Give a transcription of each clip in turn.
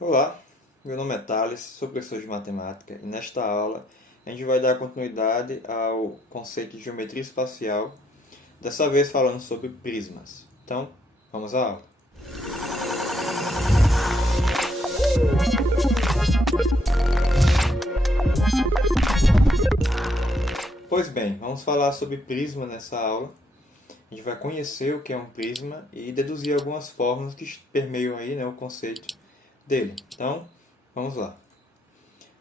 Olá, meu nome é Thales, sou professor de matemática e nesta aula a gente vai dar continuidade ao conceito de geometria espacial, dessa vez falando sobre prismas. Então, vamos à aula. Pois bem, vamos falar sobre prisma nessa aula. A gente vai conhecer o que é um prisma e deduzir algumas fórmulas que permeiam aí, o conceito dele. Então, vamos lá.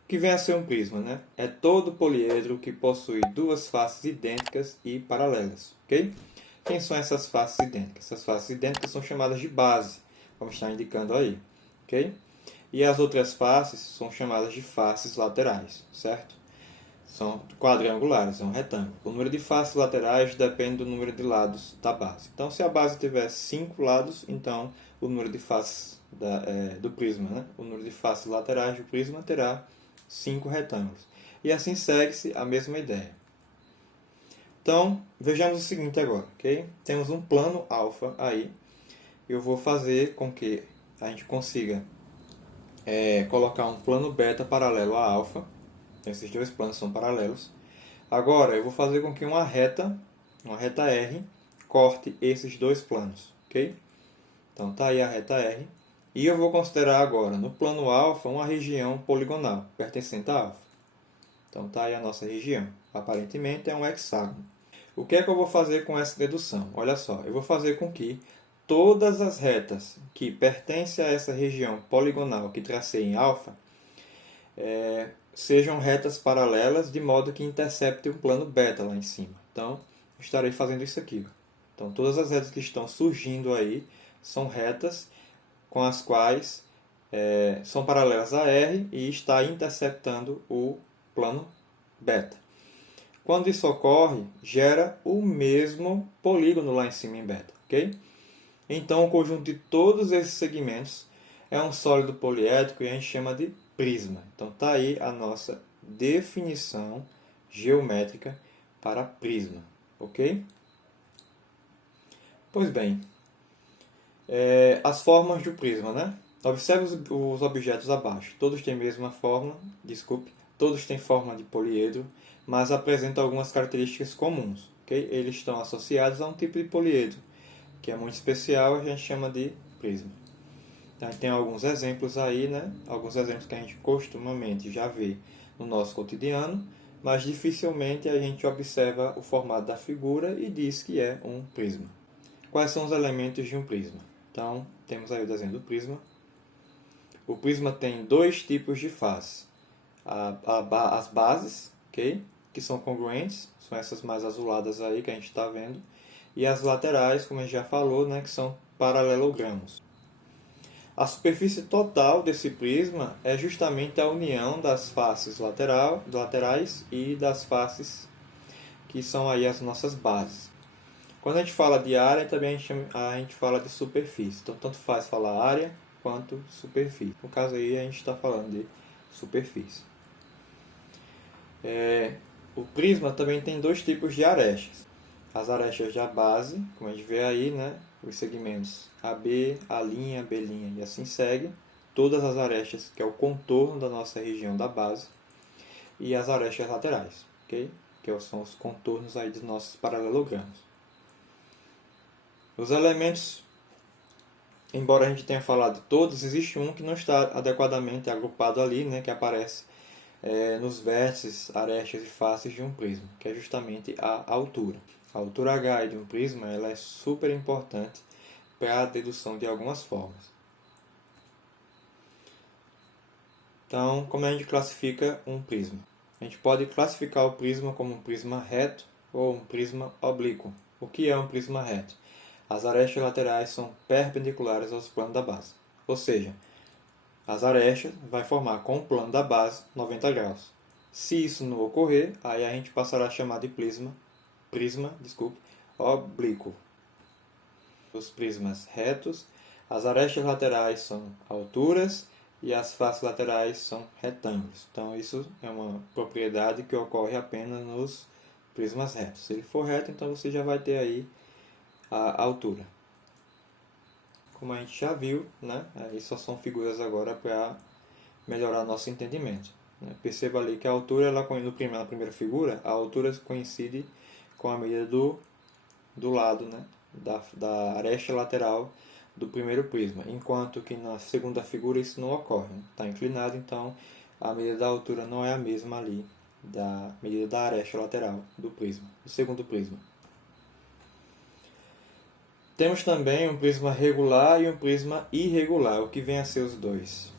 O que vem a ser um prisma, né? É todo poliedro que possui duas faces idênticas e paralelas, ok? Quem são essas faces idênticas? Essas faces idênticas são chamadas de base, como está indicando aí, ok? E as outras faces são chamadas de faces laterais, certo? São quadrangulares, são retângulos. O número de faces laterais depende do número de lados da base. Então, se a base tiver 5 lados, então o número de faces do prisma, né? O número de faces laterais do prisma terá 5 retângulos. E assim segue-se a mesma ideia. Então, vejamos o seguinte agora, ok? Temos um plano alfa aí. Eu vou fazer com que a gente consiga colocar um plano beta paralelo a alfa. Esses dois planos são paralelos. Agora, eu vou fazer com que uma reta R, corte esses dois planos, ok? Então, está aí a reta R. E eu vou considerar agora, no plano alfa, uma região poligonal, pertencente a alfa. Então, está aí a nossa região. Aparentemente, é um hexágono. O que é que eu vou fazer com essa dedução? Olha só, eu vou fazer com que todas as retas que pertencem a essa região poligonal que tracei em alfa sejam retas paralelas de modo que interceptem o plano beta lá em cima. Então, estarei fazendo isso aqui. Então, todas as retas que estão surgindo aí são retas com as quais são paralelas a R e está interceptando o plano beta. Quando isso ocorre, gera o mesmo polígono lá em cima em beta, ok? Então, o conjunto de todos esses segmentos é um sólido poliédrico e a gente chama de prisma. Então, está aí a nossa definição geométrica para prisma, ok? Pois bem, as formas do prisma, né? Observe os objetos abaixo. Todos têm a mesma forma, todos têm forma de poliedro, mas apresentam algumas características comuns, ok? Eles estão associados a um tipo de poliedro, que é muito especial, a gente chama de prisma. Então, tem alguns exemplos aí, né? Alguns exemplos que a gente costumamente já vê no nosso cotidiano, mas dificilmente a gente observa o formato da figura e diz que é um prisma. Quais são os elementos de um prisma? Então, temos aí o desenho do prisma. O prisma tem dois tipos de face. As bases, ok? Que são congruentes, são essas mais azuladas aí que a gente está vendo. E as laterais, como a gente já falou, né? Que são paralelogramos. A superfície total desse prisma é justamente a união das faces laterais e das faces que são aí as nossas bases. Quando a gente fala de área, também a gente fala de superfície. Então, tanto faz falar área quanto superfície. No caso aí, a gente está falando de superfície. O prisma também tem dois tipos de arestas. As arestas da base, como a gente vê aí, né? Os segmentos AB, A', B' e assim segue. Todas as arestas, que é o contorno da nossa região da base. E as arestas laterais, ok? Que são os contornos aí dos nossos paralelogramos. Os elementos, embora a gente tenha falado de todos, existe um que não está adequadamente agrupado ali, né? Que aparece nos vértices, arestas e faces de um prisma, que é justamente a altura. A altura H de um prisma ela é super importante para a dedução de algumas formas. Então, como a gente classifica um prisma? A gente pode classificar o prisma como um prisma reto ou um prisma oblíquo. O que é um prisma reto? As arestas laterais são perpendiculares aos planos da base. Ou seja, as arestas vai formar com o plano da base 90 graus. Se isso não ocorrer, aí a gente passará a chamar de prisma oblíquo. Os prismas retos, as arestas laterais são alturas e as faces laterais são retângulos. Então isso é uma propriedade que ocorre apenas nos prismas retos. Se ele for reto, então você já vai ter aí a altura. como a gente já viu, né? Aí só são figuras agora para melhorar nosso entendimento. Né? Perceba ali que a altura, na primeira figura, a altura coincide com a medida do lado, né? da aresta lateral do primeiro prisma, enquanto que na segunda figura isso não ocorre. Está inclinado, então a medida da altura não é a mesma ali da medida da aresta lateral do prisma, do segundo prisma. Temos também um prisma regular e um prisma irregular, o que vem a ser os dois.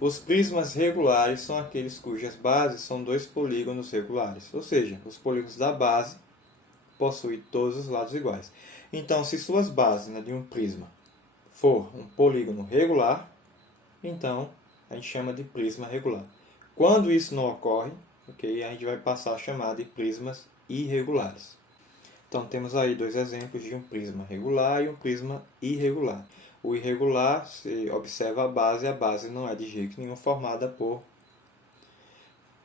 Os prismas regulares são aqueles cujas bases são dois polígonos regulares, ou seja, os polígonos da base possuem todos os lados iguais. Então, se suas bases, né, de um prisma for um polígono regular, então a gente chama de prisma regular. Quando isso não ocorre, okay, a gente vai passar a chamar de prismas irregulares. Então temos aí dois exemplos de um prisma regular e um prisma irregular. O irregular, se observa a base não é de jeito nenhum formada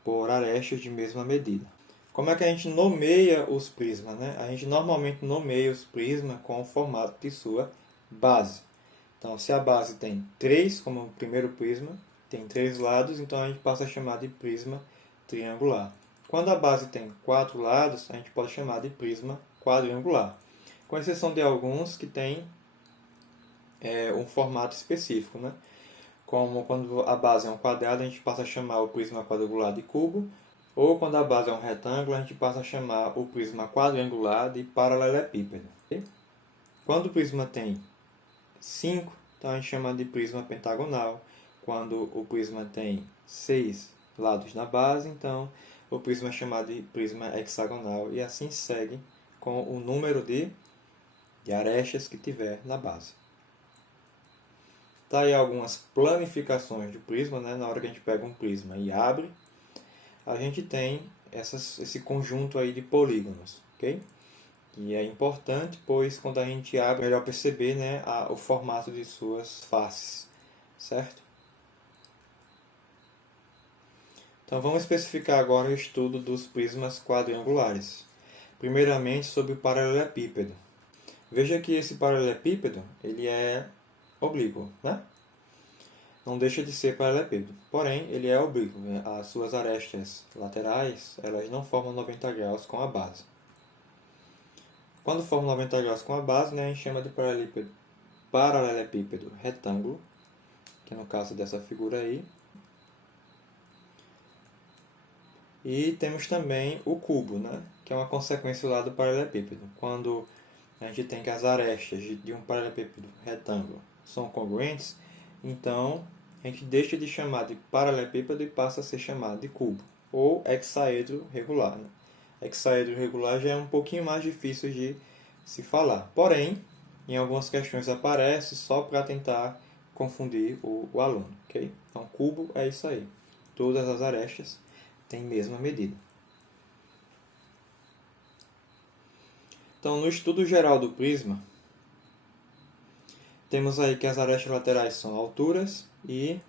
por arestas de mesma medida. Como é que a gente nomeia os prismas? Né? A gente normalmente nomeia os prismas com o formato de sua base. Então, se a base tem 3, como o primeiro prisma, tem 3 lados, então a gente passa a chamar de prisma triangular. Quando a base tem 4 lados, a gente pode chamar de prisma quadrangular. Com exceção de alguns que têm um formato específico. Né? Como quando a base é um quadrado, a gente passa a chamar o prisma quadrangular de cubo, ou quando a base é um retângulo, a gente passa a chamar o prisma quadrangular de paralelepípedo. Quando o prisma tem 5, então a gente chama de prisma pentagonal. Quando o prisma tem 6 lados na base, então o prisma é chamado de prisma hexagonal, e assim segue com o número de arestas que tiver na base. Tá aí algumas planificações do prisma, né? Na hora que a gente pega um prisma e abre, a gente tem esse conjunto aí de polígonos, ok? E é importante, pois quando a gente abre, é melhor perceber, né, o formato de suas faces, certo? Então vamos especificar agora o estudo dos prismas quadrangulares. Primeiramente sobre o paralelepípedo. Veja que esse paralelepípedo ele é oblíquo, né? Não deixa de ser paralelepípedo, porém ele é oblíquo. As suas arestas laterais elas não formam 90 graus com a base. Quando forma 90 graus com a base, né, a gente chama de paralelepípedo retângulo, que é no caso dessa figura aí. E temos também o cubo, né, que é uma consequência lá do paralelepípedo. Quando a gente tem que as arestas de um paralelepípedo retângulo são congruentes, então a gente deixa de chamar de paralelepípedo e passa a ser chamado de cubo, ou hexaedro regular. Né? Hexaedro regular já é um pouquinho mais difícil de se falar. Porém, em algumas questões aparece só para tentar confundir o aluno. Okay? Então, cubo é isso aí. Todas as arestas têm a mesma medida. Então, no estudo geral do prisma, temos aí que as arestas laterais são alturas e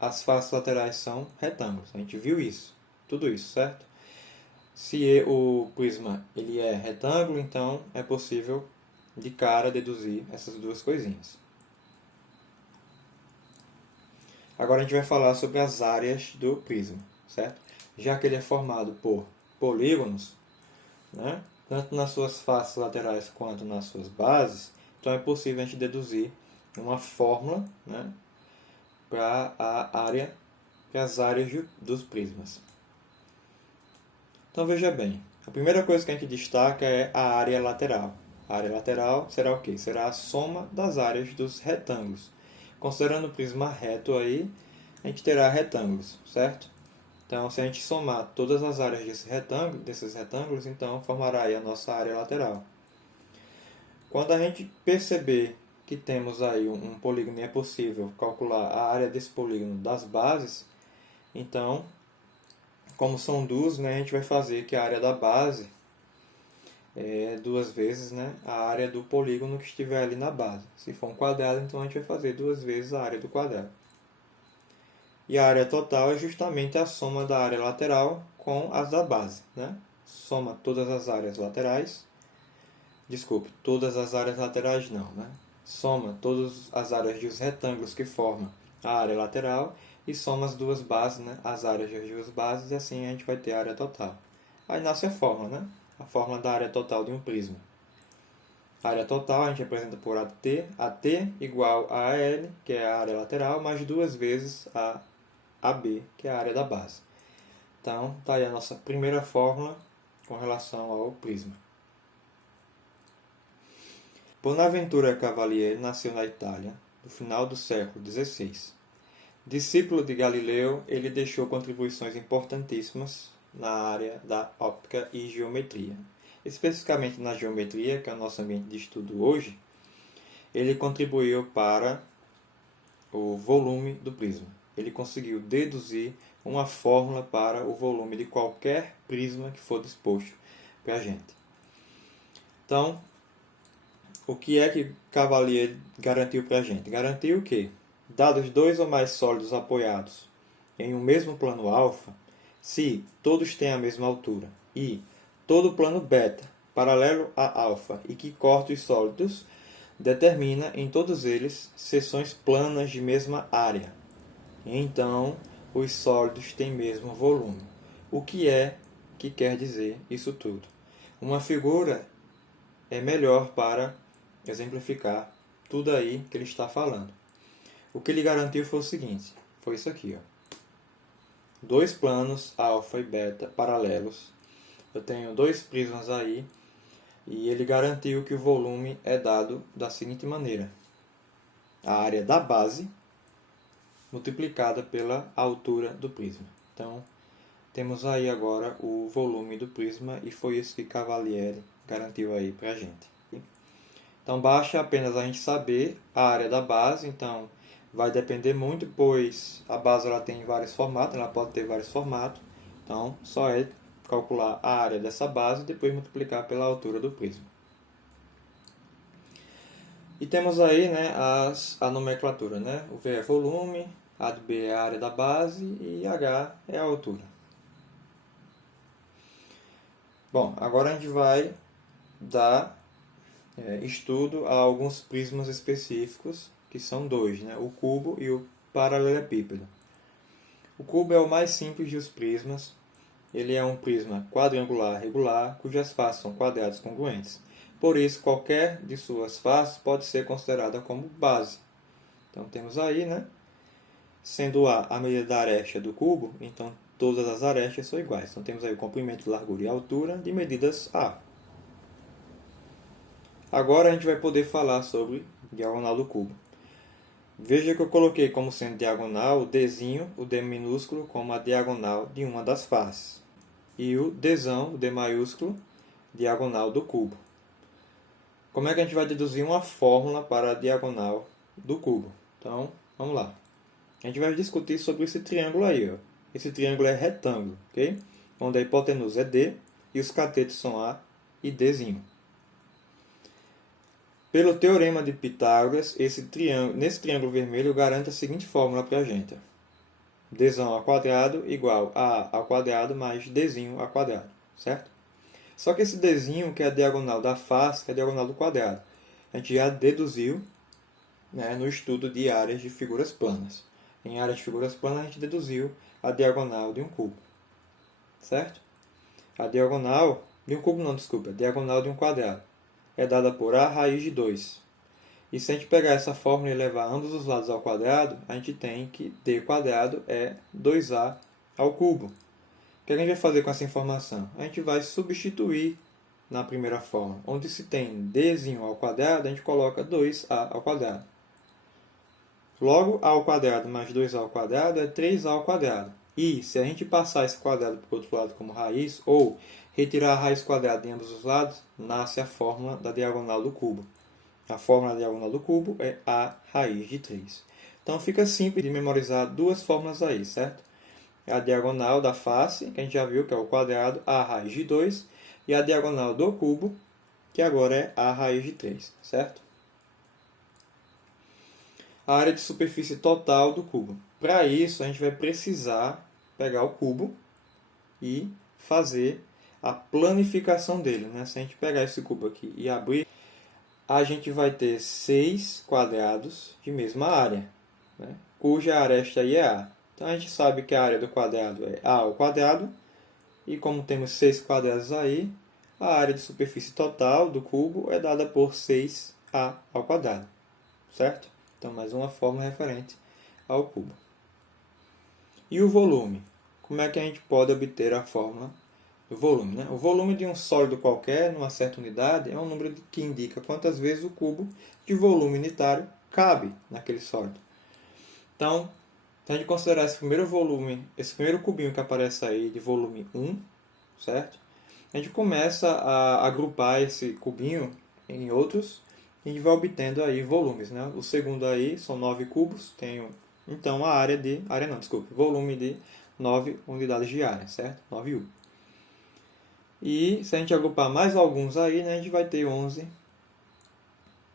as faces laterais são retângulos. A gente viu isso, tudo isso, certo? Se o prisma ele é retângulo, então é possível de cara deduzir essas duas coisinhas. Agora a gente vai falar sobre as áreas do prisma, certo? Já que ele é formado por polígonos, né? Tanto nas suas faces laterais quanto nas suas bases, então é possível a gente deduzir uma fórmula, né, para as áreas dos prismas. Então veja bem, a primeira coisa que a gente destaca é a área lateral. A área lateral será o quê? Será a soma das áreas dos retângulos. Considerando o prisma reto aí, a gente terá retângulos, certo? Então, se a gente somar todas as áreas desses retângulos, então formará aí a nossa área lateral. Quando a gente perceber que temos aí um polígono e é possível calcular a área desse polígono das bases, então, como são duas, né, a gente vai fazer que a área da base é 2 vezes, né, a área do polígono que estiver ali na base. Se for um quadrado, então a gente vai fazer 2 vezes a área do quadrado. E a área total é justamente a soma da área lateral com as da base. Né? Soma todas as áreas laterais. Desculpe, todas as áreas laterais não. Né? soma todas as áreas dos retângulos que formam a área lateral e soma as duas bases, né, as áreas das duas bases, e assim a gente vai ter a área total. Aí nasce a fórmula, né? A fórmula da área total de um prisma. A área total a gente representa por AT igual a AL, que é a área lateral, mais duas vezes a AB, que é a área da base. Então, está aí a nossa primeira fórmula com relação ao prisma. Bonaventura Cavalieri nasceu na Itália, no final do século XVI. Discípulo de Galileu, ele deixou contribuições importantíssimas na área da óptica e geometria. Especificamente na geometria, que é o nosso ambiente de estudo hoje, ele contribuiu para o volume do prisma. Ele conseguiu deduzir uma fórmula para o volume de qualquer prisma que for disposto para a gente. Então, o que é que Cavalieri garantiu para a gente? Garantiu que, dados dois ou mais sólidos apoiados em um mesmo plano alfa, se todos têm a mesma altura e todo plano beta paralelo a alfa e que corta os sólidos, determina em todos eles seções planas de mesma área. Então, os sólidos têm mesmo volume. O que é que quer dizer isso tudo? Uma figura é melhor para exemplificar tudo aí que ele está falando. O que ele garantiu foi o seguinte, foi isso aqui, ó. Dois planos, alfa e beta, paralelos. Eu tenho dois prismas aí, e ele garantiu que o volume é dado da seguinte maneira. A área da base multiplicada pela altura do prisma. Então, temos aí agora o volume do prisma, e foi isso que Cavalieri garantiu aí para a gente. Então, basta apenas a gente saber a área da base. Então, vai depender muito, pois a base ela tem vários formatos, ela pode ter vários formatos. Então, só é calcular a área dessa base e depois multiplicar pela altura do prisma. E temos aí, né, a nomenclatura, né? O V é volume, A de B é a área da base e H é a altura. Bom, agora a gente vai dar estudo a alguns prismas específicos, que são dois, né? O cubo e o paralelepípedo. O cubo é o mais simples dos prismas. Ele é um prisma quadrangular regular, cujas faces são quadrados congruentes. Por isso, qualquer de suas faces pode ser considerada como base. Então, temos aí, né? Sendo A medida da aresta do cubo, então todas as arestas são iguais. Então, temos aí o comprimento, largura e altura de medidas A. Agora, a gente vai poder falar sobre diagonal do cubo. Veja que eu coloquei como sendo diagonal o Dzinho, o D minúsculo, como a diagonal de uma das faces. E o Dzão, o D maiúsculo, diagonal do cubo. Como é que a gente vai deduzir uma fórmula para a diagonal do cubo? Então, vamos lá. A gente vai discutir sobre esse triângulo aí, ó. Esse triângulo é retângulo, ok? Onde a hipotenusa é D e os catetos são A e Dzinho. Pelo teorema de Pitágoras, nesse triângulo vermelho garante a seguinte fórmula para a gente. Dzão ao quadrado igual a A ao quadrado mais Dzinho ao quadrado, certo? Só que esse Dzinho, que é a diagonal da face, que é a diagonal do quadrado, a gente já deduziu, né, no estudo de áreas de figuras planas. Em áreas de figuras planas, a gente deduziu a diagonal de um cubo, certo? A diagonal de um cubo, não, desculpa, a diagonal de um quadrado é dada por A raiz de 2. E se a gente pegar essa fórmula e levar ambos os lados ao quadrado, a gente tem que D quadrado é 2A ao cubo. O que a gente vai fazer com essa informação? A gente vai substituir na primeira forma. Onde se tem Dzinho ao quadrado, a gente coloca 2A ao quadrado. Logo, A ao quadrado mais 2A ao quadrado é 3A ao quadrado. E se a gente passar esse quadrado para o outro lado como raiz, ou retirar a raiz quadrada de ambos os lados, nasce a fórmula da diagonal do cubo. A fórmula da diagonal do cubo é A raiz de 3. Então fica simples de memorizar duas fórmulas aí, certo? A diagonal da face, que a gente já viu que é o quadrado, A raiz de 2. E a diagonal do cubo, que agora é A raiz de 3, certo? A área de superfície total do cubo. Para isso, a gente vai precisar pegar o cubo e fazer a planificação dele, né? Se a gente pegar esse cubo aqui e abrir, a gente vai ter 6 quadrados de mesma área, né? Cuja aresta aí é A. Então a gente sabe que a área do quadrado é A ao quadrado, e como temos 6 quadrados aí, a área de superfície total do cubo é dada por 6A ao quadrado, certo? Então mais uma fórmula referente ao cubo. E o volume? Como é que a gente pode obter a fórmula do volume, né? O volume de um sólido qualquer, numa certa unidade, é um número que indica quantas vezes o cubo de volume unitário cabe naquele sólido. Então, se a gente considerar esse primeiro volume, esse primeiro cubinho que aparece aí de volume 1, certo? A gente começa a agrupar esse cubinho em outros e a gente vai obtendo aí volumes, né? O segundo aí são 9 cubos, tenho então a volume de 9 unidades de área, certo? 9U. E se a gente agrupar mais alguns aí, né, a gente vai ter 11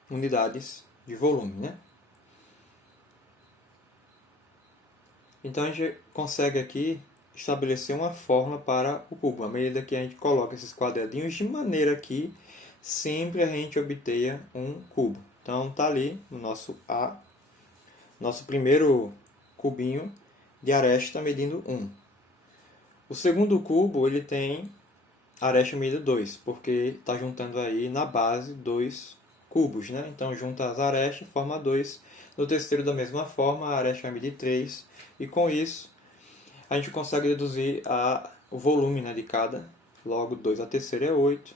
unidades de volume, né? Então a gente consegue aqui estabelecer uma fórmula para o cubo, à medida que a gente coloca esses quadradinhos, de maneira que sempre a gente obtenha um cubo. Então está ali no nosso primeiro cubinho de aresta medindo 1. O segundo cubo ele tem aresta medida 2, porque está juntando aí na base 2 cubos, né? Então junta as arestas, forma 2. No terceiro da mesma forma, a aresta vai medir 3, e com isso a gente consegue deduzir o volume, né, de cada. Logo, 2 à terceira é 8.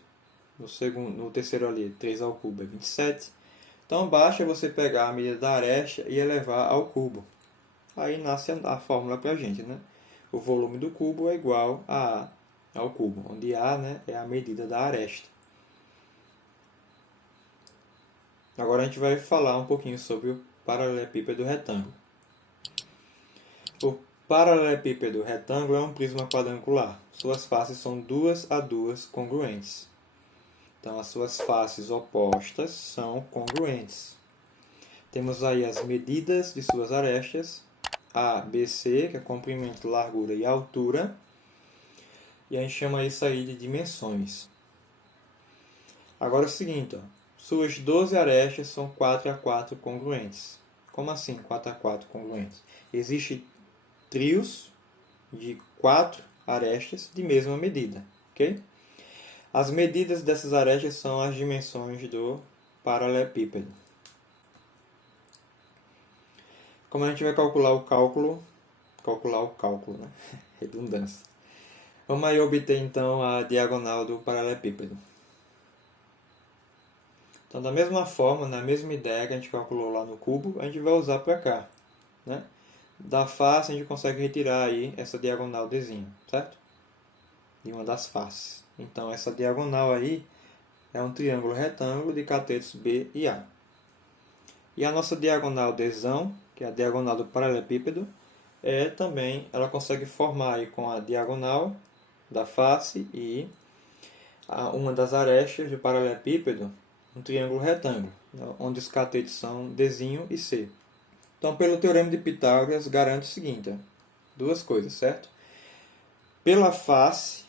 No terceiro ali, 3 ao cubo é 27. Então, basta você pegar a medida da aresta e elevar ao cubo. Aí nasce a fórmula para a gente, né? O volume do cubo é igual a ao cubo, onde A, né, é a medida da aresta. Agora a gente vai falar um pouquinho sobre o paralelepípedo retângulo. O paralelepípedo retângulo é um prisma quadrangular. Suas faces são 2 a 2 congruentes. Então, as suas faces opostas são congruentes. Temos aí as medidas de suas arestas, A, B, C, que é comprimento, largura e altura. E a gente chama isso aí de dimensões. Agora é o seguinte, ó, suas 12 arestas são 4 a 4 congruentes. Como assim 4 a 4 congruentes? Existem trios de 4 arestas de mesma medida, ok? As medidas dessas arestas são as dimensões do paralelepípedo. Como a gente vai calcular o cálculo, né? Redundância. Vamos aí obter então a diagonal do paralelepípedo. Então, da mesma forma, na mesma ideia que a gente calculou lá no cubo, a gente vai usar para cá, né? Da face a gente consegue retirar aí essa diagonal Dzinho, certo? De uma das faces. Então, essa diagonal aí é um triângulo retângulo de catetos B e A. E a nossa diagonal Dzão, que é a diagonal do paralelepípedo, ela consegue formar aí com a diagonal da face e uma das arestas do paralelepípedo um triângulo retângulo, onde os catetos são Dzinho e C. Então, pelo teorema de Pitágoras, garante o seguinte, duas coisas, certo? Pela face,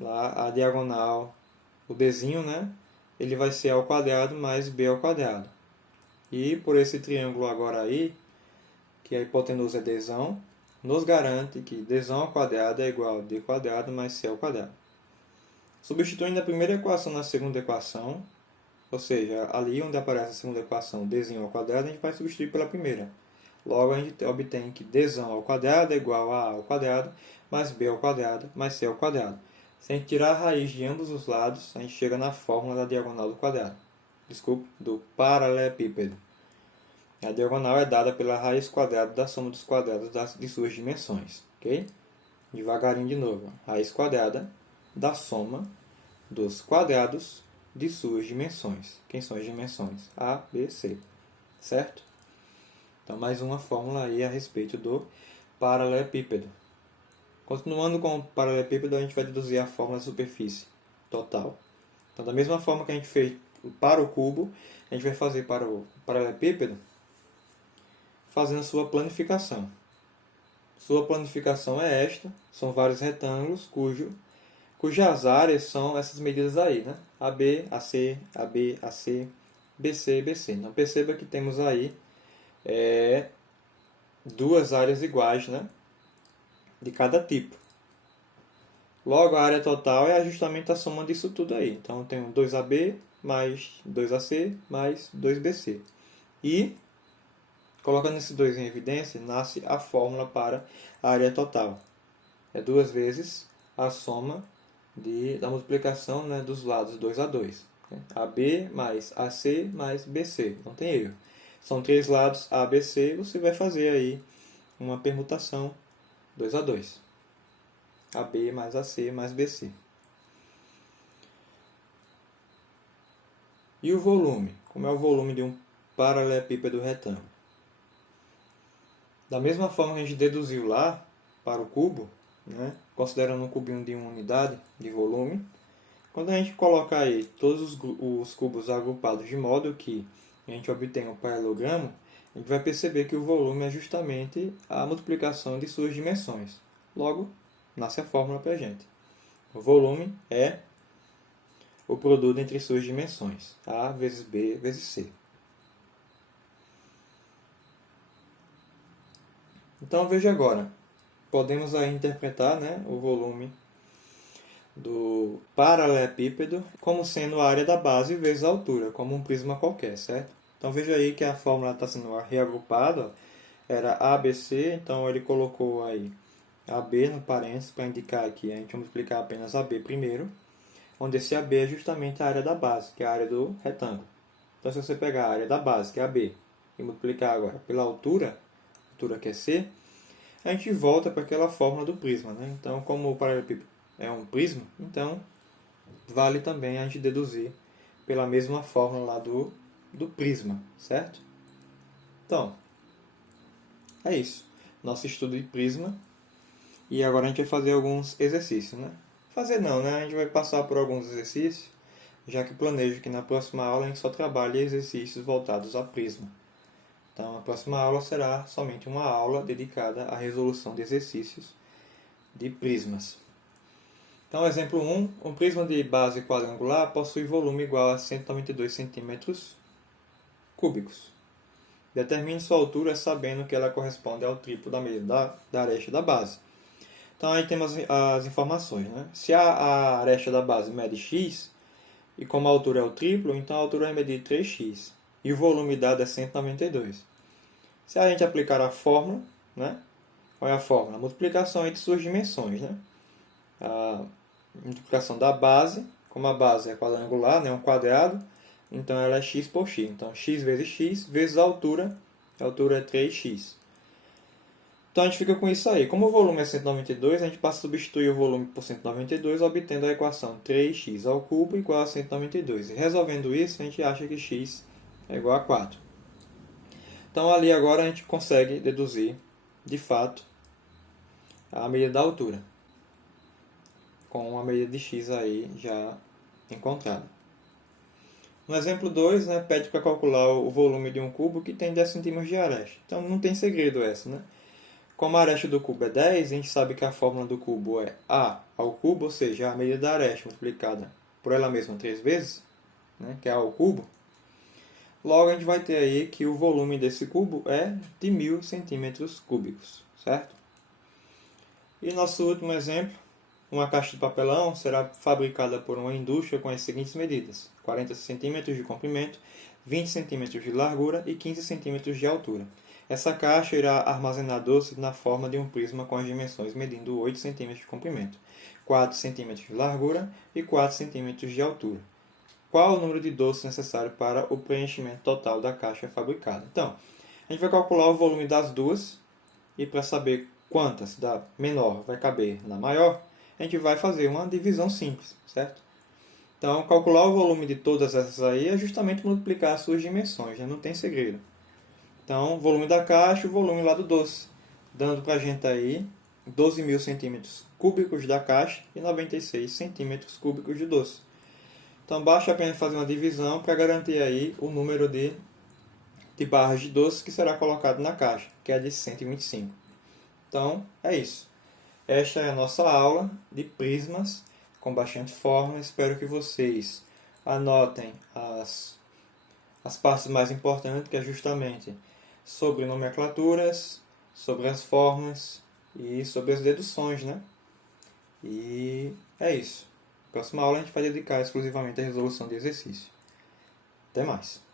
lá a diagonal, o Dzinho, né? Ele vai ser A ao quadrado mais B ao quadrado. E por esse triângulo agora aí, que a hipotenusa é Dzão, nos garante que Dzão ao quadrado é igual a D quadrado mais C ao quadrado. Substituindo a primeira equação na segunda equação, ou seja, ali onde aparece a segunda equação, Dzinho ao quadrado, a gente vai substituir pela primeira. Logo, a gente obtém que Dzão ao quadrado é igual a ao quadrado mais B ao quadrado mais C ao quadrado. Se a gente tirar a raiz de ambos os lados, a gente chega na fórmula da diagonal do quadrado. Desculpe, do paralelepípedo. A diagonal é dada pela raiz quadrada da soma dos quadrados de suas dimensões. Ok? Devagarinho de novo. Raiz quadrada da soma dos quadrados de suas dimensões. Quem são as dimensões? A, B, C. Certo? Então, mais uma fórmula aí a respeito do paralelepípedo. Continuando com o paralelepípedo, a gente vai deduzir a fórmula da superfície total. Então, da mesma forma que a gente fez para o cubo, a gente vai fazer para o paralelepípedo fazendo sua planificação. Sua planificação é esta. São vários retângulos cujo cujas áreas são essas medidas aí, né? AB, AC, AB, AC, BC, BC. Então perceba que temos aí duas áreas iguais, né? De cada tipo. Logo, a área total é justamente a soma disso tudo aí. Então, eu tenho 2AB mais 2AC mais 2BC. E, colocando esses dois em evidência, nasce a fórmula para a área total. É 2 vezes a soma da multiplicação, né, dos lados 2 a 2. AB mais AC mais BC. Não tem erro. São 3 lados ABC, você vai fazer aí uma permutação 2 a 2. AB mais AC mais BC. E o volume? Como é o volume de um paralelepípedo retângulo? Da mesma forma que a gente deduziu lá para o cubo, né, considerando um cubinho de 1 unidade de volume, quando a gente colocar aí todos os cubos agrupados de modo que a gente obtenha um paralelogramo, a gente vai perceber que o volume é justamente a multiplicação de suas dimensões. Logo, nasce a fórmula para a gente. O volume é o produto entre suas dimensões, A vezes B vezes C. Então veja agora, podemos aí interpretar, né, o volume do paralelepípedo como sendo a área da base vezes a altura, como um prisma qualquer, certo? Então veja aí que a fórmula está sendo reagrupada, era ABC, então ele colocou aí AB no parênteses para indicar que a gente vai multiplicar apenas AB primeiro, onde esse AB é justamente a área da base, que é a área do retângulo. Então se você pegar a área da base, que é AB, e multiplicar agora pela altura que é C, a gente volta para aquela fórmula do prisma, né? Então, como o paralelepípedo é um prisma, então vale também a gente deduzir pela mesma fórmula lá do prisma, certo? Então, é isso. Nosso estudo de prisma. E agora a gente vai fazer alguns exercícios, né? Fazer não, né? A gente vai passar por alguns exercícios, já que planejo que na próxima aula a gente só trabalhe exercícios voltados a prisma. Então, a próxima aula será somente uma aula dedicada à resolução de exercícios de prismas. Então, exemplo 1. Um prisma de base quadrangular possui volume igual a 192 centímetros cúbicos. Determine sua altura sabendo que ela corresponde ao triplo da medida da aresta da base. Então, aí temos as informações, né? Se a aresta da base mede x, e como a altura é o triplo, então a altura vai medir 3x. E o volume dado é 192. Se a gente aplicar a fórmula, né? Qual é a fórmula? A multiplicação entre suas dimensões, né? A multiplicação da base, como a base é quadrangular, né? Um quadrado, então ela é x por x. Então, x vezes a altura é 3x. Então a gente fica com isso aí. Como o volume é 192, a gente passa a substituir o volume por 192, obtendo a equação 3x ao cubo igual a 192. E resolvendo isso, a gente acha que x é igual a 4. Então ali agora a gente consegue deduzir, de fato, a medida da altura, com a medida de x aí já encontrada. No exemplo 2, né, pede para calcular o volume de um cubo que tem 10 centímetros de aresta. Então não tem segredo essa, né? Como a aresta do cubo é 10, a gente sabe que a fórmula do cubo é A ao cubo, ou seja, a medida da aresta multiplicada por ela mesma 3 vezes, né, que é A ao cubo. Logo, a gente vai ter aí que o volume desse cubo é de 1000 centímetros cúbicos, certo? E nosso último exemplo, uma caixa de papelão será fabricada por uma indústria com as seguintes medidas: 40 centímetros de comprimento, 20 centímetros de largura e 15 centímetros de altura. Essa caixa irá armazenar doces na forma de um prisma com as dimensões medindo 8 cm de comprimento, 4 cm de largura e 4 cm de altura. Qual o número de doces necessário para o preenchimento total da caixa fabricada? Então, a gente vai calcular o volume das duas e para saber quantas da menor vai caber na maior, a gente vai fazer uma divisão simples, certo? Então, calcular o volume de todas essas aí é justamente multiplicar as suas dimensões, né? Não tem segredo. Então, volume da caixa e o volume lá do doce, dando para a gente aí 12.000 centímetros cúbicos da caixa e 96 centímetros cúbicos de doce. Então, basta apenas fazer uma divisão para garantir aí o número de barras de doce que será colocado na caixa, que é de 125. Então, é isso. Esta é a nossa aula de prismas com bastante forma. Espero que vocês anotem as partes mais importantes, que é justamente sobre nomenclaturas, sobre as formas e sobre as deduções, né? E é isso. Na próxima aula a gente vai dedicar exclusivamente à resolução de exercício. Até mais!